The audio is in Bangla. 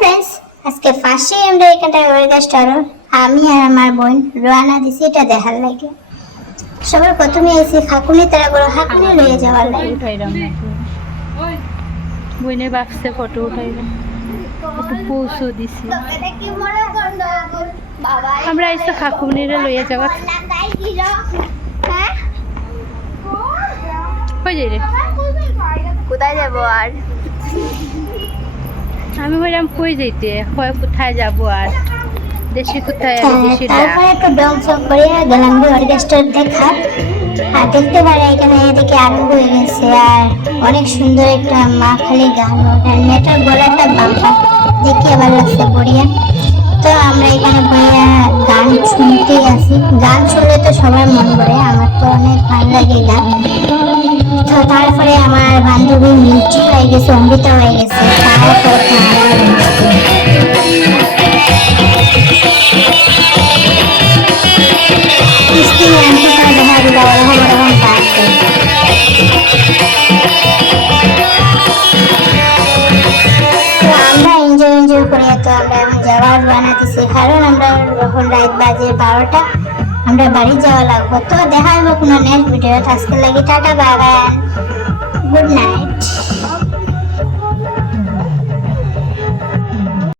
ফ্রেন্ডস, আজকে ফার্স্টে আমরা এখানটা ওয়েগাস্টার আমি আর আমার বোন রোয়ানা দিছি এটা দেখার লাগে। সবার প্রথমে এসে খাকুনি তারা বড় খাকুনি লয়ে যাওয়ার লাগে। বইনে বাক্সে ফটো উঠাইলাম, একটু পৌঁছো দিছি। আমরা এসে খাকুনিরে লইয়া যাওয়া কই যাই রে, কোথায় যাবো আর আমি বললাম কই যাইতে, কোথায় যাবো আর দেশি কোথায় আর দেশি তারপরে একটু ডং চক করে গেলাম ওয়েগাস্টার দেখা। আর দেখতে পারে এখানে এদিকে আরম্ভ হয়ে গেছে আর অনেক সুন্দর একটা মা খালি গান ওঠার মেয়েটার গলাটা বাম্পা দেখে আবার লাগছে বড়িয়া। তো আমরা এখানে বইয়া গান শুনতেই আছি। গান শুনলে তো সবার মন করে, আমার তো অনেক ভালো লাগে গান। তো তারপরে আমার বান্ধবী মিষ্টি হয়ে গেছে, অমৃতা হয়ে গেছে। তারপরে আমরা এনজয় করে তো আমরা এখন যাওয়ার বানাতেছি, কারণ আমরা যখন রাত বাজে 12টা আমরা বাড়ি যাওয়া লাগবো। তো দেখা হবে কোনো নেক্সট ভিডিও। আজকে লাগি tata, bye bye, good night.